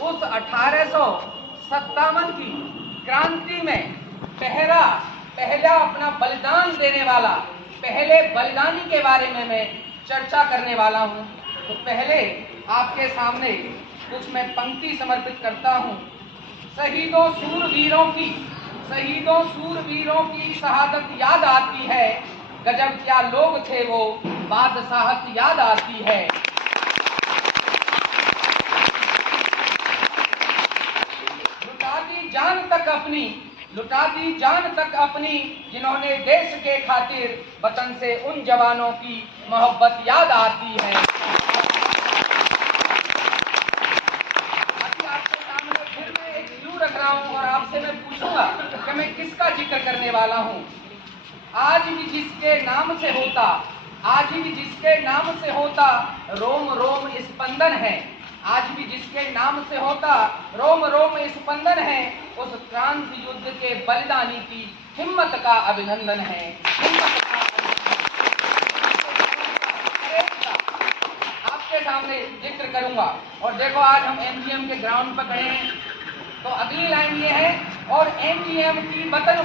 उस 1857 की क्रांति में पहला अपना बलिदान देने वाला पहले बलिदानी के बारे में मैं चर्चा करने वाला हूँ। तो पहले आपके सामने कुछ मैं पंक्ति समर्पित करता हूँ। शहीदों सूरवीरों की शहादत याद आती है, गजब क्या लोग थे वो बादशाहत याद आती है। लुटा दी जान तक अपनी जिन्होंने देश के खातिर वतन से उन जवानों की मोहब्बत याद आती है। अभी आपके सामने फिर मैं एक क्लू रख रहा हूँ और आपसे मैं पूछूंगा कि मैं किसका जिक्र करने वाला हूँ। आज भी जिसके नाम से होता रोम रोम स्पंदन है, आज भी जिसके नाम से होता रोम रोम स्पंदन है, उस क्रांति युद्ध के बलिदानी की हिम्मत का अभिनंदन है। आपके सामने जिक्र करूंगा। और देखो आज हम एमजीएम के ग्राउंड पर खड़े हैं, तो अगली लाइन ये है, और एमजीएम की वतन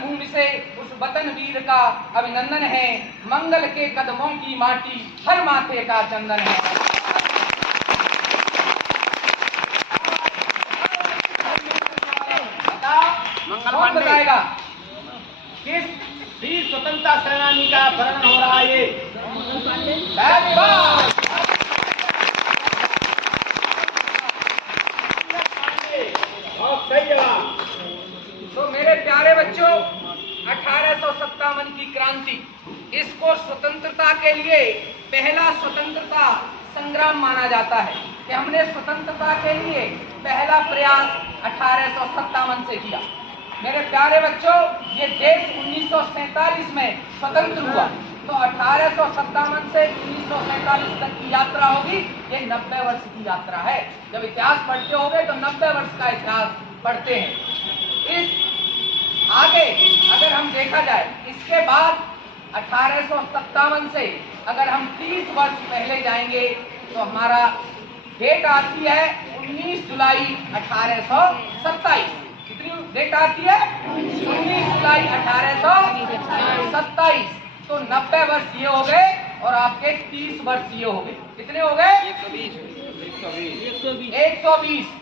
भूमि से उस वतन वीर का अभिनंदन है। मंगल के कदमों की माटी हर माथे का चंदन है। कौन बताएगा किस वीर स्वतंत्रता सेनानी का वर्णन हो रहा है? ये सही जवाब। तो मेरे प्यारे बच्चों, 1857 की क्रांति, इसको स्वतंत्रता के लिए पहला स्वतंत्रता संग्राम माना जाता है कि हमने स्वतंत्रता के लिए पहला प्रयास 1857 से किया। मेरे प्यारे बच्चों, ये देश 1947 में स्वतंत्र हुआ, तो 1857 से 1947 तक की यात्रा होगी। ये 90 वर्ष की यात्रा है। जब इतिहास पढ़ते होंगे तो 90 वर्ष का इतिहास पढ़ते हैं। इस आगे अगर हम देखा जाए, इसके बाद 1857 से अगर हम 30 वर्ष पहले जाएंगे तो हमारा डेट आती है 19 जुलाई 1827। कितनी डेट आती है? 19 जुलाई 1827। तो 90 वर्ष ये हो गए और आपके 30 वर्ष ये हो गए। कितने हो गए? 120।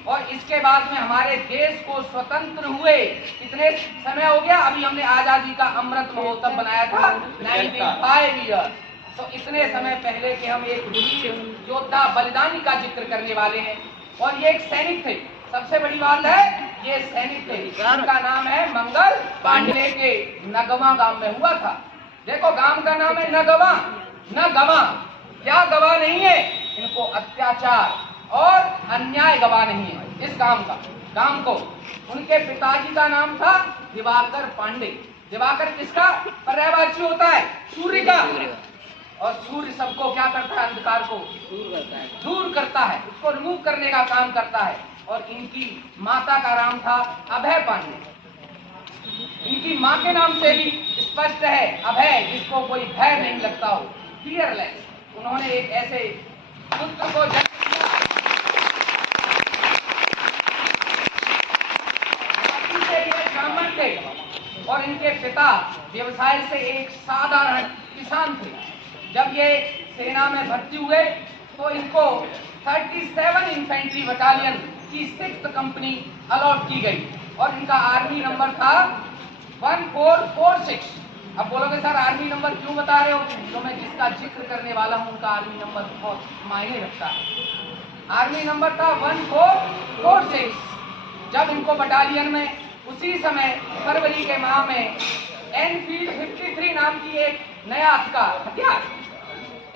और इसके बाद में हमारे देश को स्वतंत्र हुए कितने समय हो गया? अभी हमने आजादी का अमृत महोत्सव बनाया था 95 ईयर। तो इतने समय पहले के हम एक वीर योद्धा बलिदानी का जिक्र करने वाले हैं। और ये एक सैनिक थे। सबसे बड़ी बात है, ये सैनिक थे, इनका नाम है मंगल पांडे के नगवा गांव में हुआ था। देखो गांव का नाम है नगवा। क्या गवाह नहीं है? इनको अत्याचार और अन्याय गवाह नहीं है इस गांव को। उनके पिताजी का नाम था दिवाकर पांडे। दिवाकर किसका पर्यायवाची होता है? सूर्य का। और सूर्य सबको क्या करता है? अंधकार को दूर करता है, उसको रिमूव करने का काम करता है। और इनकी माता का नाम था अभय पांडे। इनकी माँ के नाम से भी स्पष्ट है, अभय, जिसको कोई भय नहीं लगता हो, फियरलेस। उन्होंने एक ऐसे पुत्र को जन्म दिया। ब्राह्मण थे और इनके पिता व्यवसाय से एक साधारण किसान थे। जब ये सेना में भर्ती हुए तो इनको 37 इन्फेंट्री बटालियन की 6th कंपनी अलॉट की गई और इनका आर्मी नंबर था 1446। अब बोलोगे सर आर्मी नंबर क्यों बता रहे हो? तो मैं जिसका जिक्र करने वाला हूं उनका आर्मी नंबर बहुत मायने रखता है। आर्मी नंबर था 1446। जब इनको बटालियन में उसी समय फरवरी के माह में एनफील्ड 53 नाम की एक नया हथियार,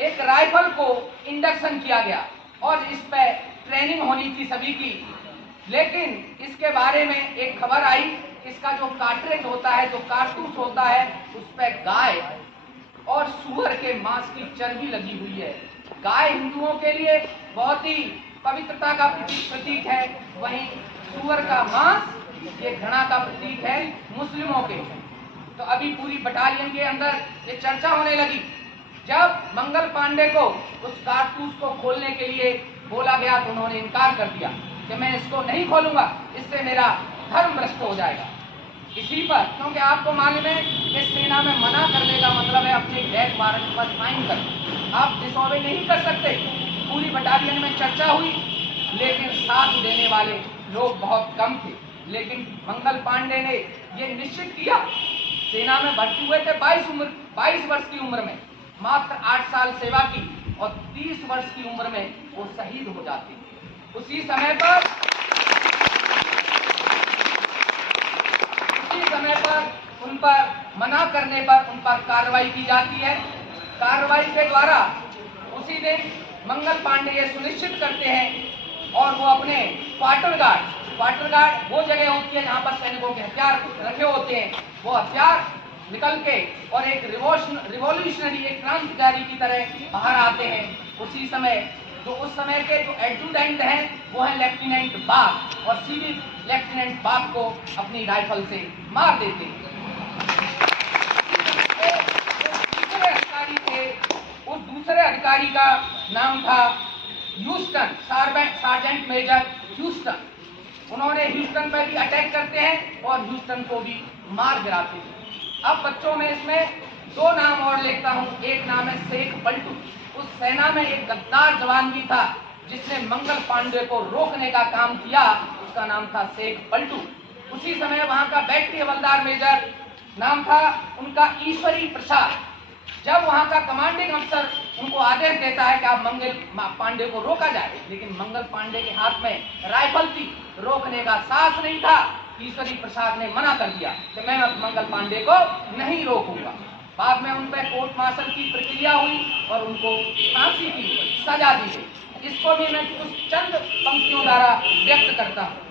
एक राइफल को इंडक्शन किया गया और इस पे ट्रेनिंग होनी थी सभी की। लेकिन इसके बारे में एक खबर आई, इसका जो कार्ट्रिज होता है, जो कारतूस होता है, उस पे गाय और सूअर के मांस की चर्बी लगी हुई है। गाय हिंदुओं के लिए बहुत ही पवित्रता का प्रतीक है, वहीं सूअर का मांस ये घृणा का प्रतीक है मुस्लिमों के। तो अभी पूरी बटालियन के अंदर ये चर्चा होने लगी। जब मंगल पांडे को उस कारतूस को खोलने के लिए बोला गया तो उन्होंने इनकार कर दिया कि मैं इसको नहीं खोलूंगा, इससे मेरा धर्म भ्रष्ट हो जाएगा। इसी पर, क्योंकि आपको मालूम है कि सेना में मना करने का मतलब है अपने डेथ वारंट पर साइन करना। आप डिसऑबे नहीं कर सकते। पूरी बटालियन में चर्चा हुई, लेकिन साथ देने वाले लोग बहुत कम थे। लेकिन मंगल पांडे ने ये निश्चित किया, सेना में भर्ती हुए थे 22 वर्ष की उम्र में, मात्र 8 साल सेवा की और 30 वर्ष की उम्र में वो शहीद हो जाते। उसी समय पर उन पर मना करने पर उन पर कार्रवाई की जाती है। कार्रवाई के द्वारा उसी दिन मंगल पांडे ये सुनिश्चित करते हैं और वो अपने क्वार्टर गार्ड वो जगह होती है जहां पर सैनिकों के हथियार रखे होते हैं, वो हथियार निकल के और एक रिवॉल्यूशनरी, एक क्रांतिकारी की तरह बाहर आते हैं। उसी समय जो उस समय के जो एडजुटेंट हैं वो है लेफ्टिनेंट बाग, और सीधे लेफ्टिनेंट बाग को अपनी राइफल से मार देते हैं। दूसरे अधिकारी थे, उस दूसरे अधिकारी का नाम था ह्यूस्टन, सार्जेंट मेजर ह्यूस्टन। उन्होंने ह्यूस्टन पर भी अटैक करते हैं और ह्यूस्टन को भी मार गिराते हैं। अब बच्चों में इसमें 2 नाम और लेता हूं। एक नाम है शेख पलटू। उस सेना में एक गद्दार जवान भी था जिसने मंगल पांडे को रोकने का काम किया, उसका नाम था शेख पलटू। उसी समय वहां का बैटरी हवलदार मेजर नाम था उनका ईश्वरी प्रसाद। जब वहां का कमांडिंग अफसर उनको आदेश देता है कि आप मंगल पांडे को रोका जाए, लेकिन मंगल पांडे के हाथ में राइफल थी, रोकने का साहस नहीं था। ईश्वरी प्रसाद ने मना कर दिया कि मैं मंगल पांडे को नहीं रोकूंगा। बाद में उन पर कोर्ट मार्शल की प्रक्रिया हुई और उनको फांसी की सजा दी गई। इसको भी मैं कुछ चंद पंक्तियों द्वारा व्यक्त करता हूं।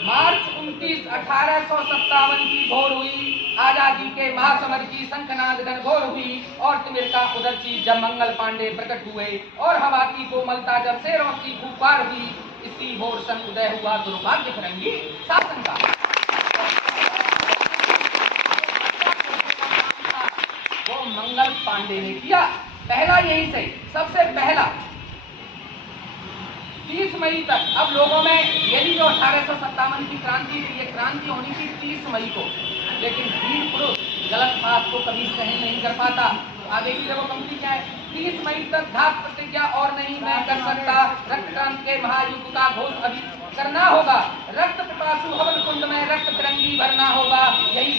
मार्च 29, 1857 की घोर हुई, आजादी के महासमर की शंखनाद घनघोर हुई, और तिमिर का उधर चीज जब मंगल पांडे प्रकट हुए, और हवा की कोमलता जब शेरों की फुफकार हुई, इसी भोर सन उदय हुआ दुर्भाग्य फिरंगी शासन का। वो मंगल पांडे ने किया। पहला यही से सबसे पहला 30 मई तक। अब लोगों में यदि जो 1857 की क्रांति थी, ये क्रांति होनी थी 30 मई को, लेकिन वीर पुरुष गलत बात को कभी सहन नहीं कर पाता। आगे की देखो पंक्ति क्या है, 30 मई तक घात प्रतिज्ञा और नहीं मैं कर सकता, रक्त क्रांति के महायुद्ध का घोष अभी करना होगा, रक्त पिपासु हवन कुंड में रक्त तिरंगी भरना होगा। यही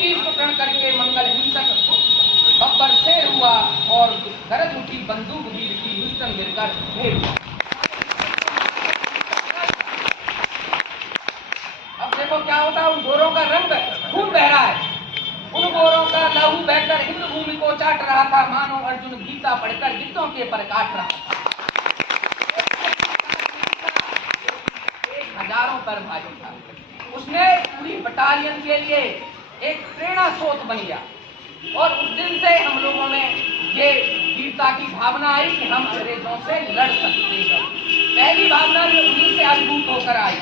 चीज को प्रण करके मंगल हिंसक बब्बर शेर हुआ, और गरज उठी बंदूक वीर की ह्यूस्टन गिरकर ढेर हुआ। अब देखो क्या होता है, उन गोरों का रंग खून बह रहा है, उन गोरों का लहू बहकर हिंद भूमि को चाट रहा था, मानो अर्जुन गीता पढ़कर गिद्धों के पर काट रहा था। 1000 पर भारी था। उसने पूरी बटालियन के लिए एक प्रेरणा स्रोत बन गया, और उस दिन से हम लोगों में ये वीरता की भावना आई कि हम अंग्रेजों से लड़ सकते हैं। पहली भावना जो उन्हीं से अभिभूत होकर आई।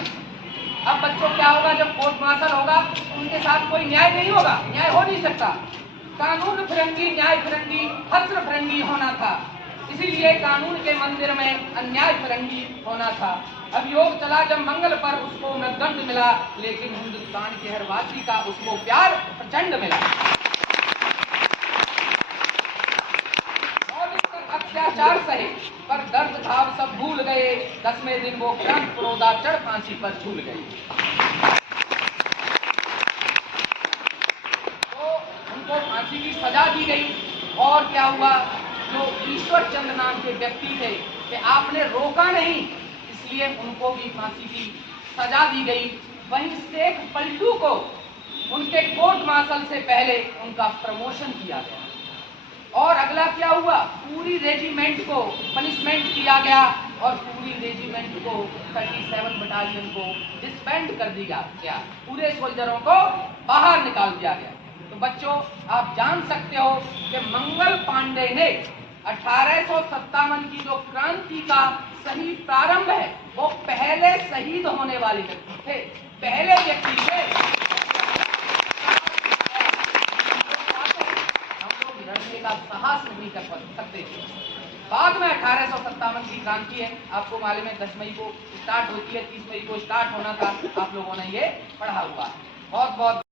अब बच्चों क्या होगा, जब कोर्ट मार्शल होगा उनके साथ कोई न्याय नहीं होगा, न्याय हो नहीं सकता। कानून फिरंगी, न्याय फिरंगी, हस्त्र फिरंगी होना था। इसीलिए कानून के मंदिर में अन्याय फिरंगी होना था। अब योग चला जब मंगल पर, उसको मृदंड मिला, लेकिन हिंदुस्तान के हर वासी का उसको प्यार प्रचंड मिला। अत्याचार सहे पर दर्द भाव सब भूल गए, 10वें दिन वो क्रांत पुरोधा चढ़ फांसी पर झूल गए। तो उनको फांसी की सजा दी गई। और क्या हुआ, जो ईश्वर चंद्र नाम के व्यक्ति थे कि आपने रोका नहीं, इसलिए उनको भी फांसी की सजा दी गई। वहीं शेख पलटू को उनके कोर्ट मार्शल से पहले उनका प्रमोशन किया गया, और अगला क्या हुआ, पूरी रेजिमेंट को पनिशमेंट किया गया, और पूरी रेजिमेंट को 37 बटालियन को डिसबैंड कर दिया गया, पूरे सोल्जरों को बाहर निकाल दिया गया। तो बच्चों, आप जान सकते हो कि मंगल पांडे ने 1857 की जो क्रांति का सही प्रारंभ है, वो पहले शहीद होने वाले व्यक्ति थे, पहले व्यक्ति थे। हम लोग लड़ने का साहस बर्दाश्त नहीं कर सकते थे। बाद में 1857 की क्रांति है, आपको मालूम है 10 मई को स्टार्ट होती है, 30 मई को स्टार्ट होना था, आप लोगों ने ये पढ़ा हुआ है। बहुत बहुत